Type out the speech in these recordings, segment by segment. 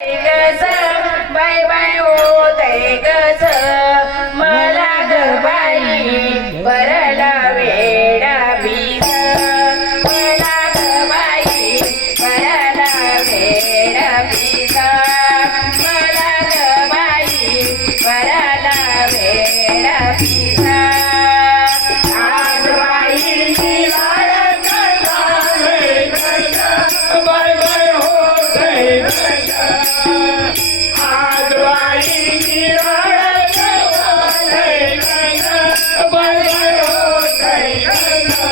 Yeah.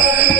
Bye.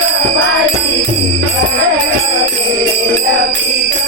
भरलं वेड पिस मला ग बाई भरलं वेड पिस आज बाई निराळाचा आलंय कसं, बाई बाई होतंय कसं. आज बाई निराळाचा आलंय कसं, बाई बाई होतंय कसं. मला ग बाई भरलं वेड पिसं, मला ग बाई